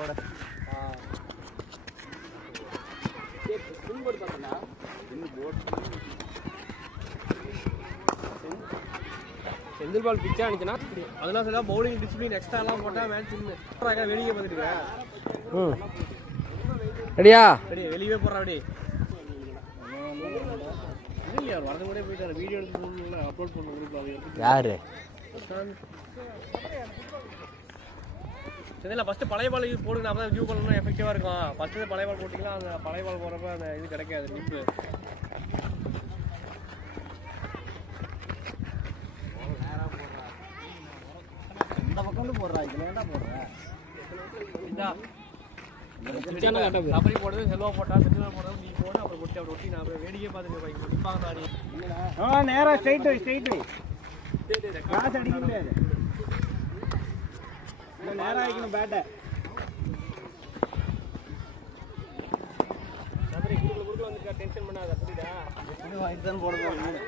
போட செந்தில் பால் பிச்சா அனுச்சுன்னா அதெல்லாம் சொல்ல பவுலிங் டிசிப்ளின் எக்ஸ்ட்ரா எல்லாம் போட்டா மேட்ச் வெளியே பார்த்துட்டு ரெடியா ரெடி வெளியே போடுறா அப்படி வரது கூட போயிட்டாரு வீடியோ எடுத்து அப்லோட் பண்ண குரூப்ல யாரு சரிங்களா ஃபர்ஸ்ட் பழைய பால் யூஸ் போடுங்க அப்பதான் வியூ பண்ணணும் எஃபெக்டிவா இருக்கும் ஃபர்ஸ்ட் பழைய பால் போட்டிங்கன்னா அந்த பழைய பால் போடுறப்ப அந்த இது கிடைக்காது நிப்பு இந்த பக்கம் போடுறா இதுல ஏன்டா போடுற அப்படி போடுறது செல்வா போட்டா செல்வா போடுறது நீ போட அப்புறம் ஒட்டி அப்படி ஒட்டி நான் வேடிக்கை பார்த்துட்டு நிற்பாங்க நேரா ஸ்ட்ரைட் கிராஸ் அடிக்க முடியாது நேரா ஆகிக்கணும் பேட்டை குறுக்குல வந்துட்டா டென்ஷன் பண்ணாத புரியுதா போடுறது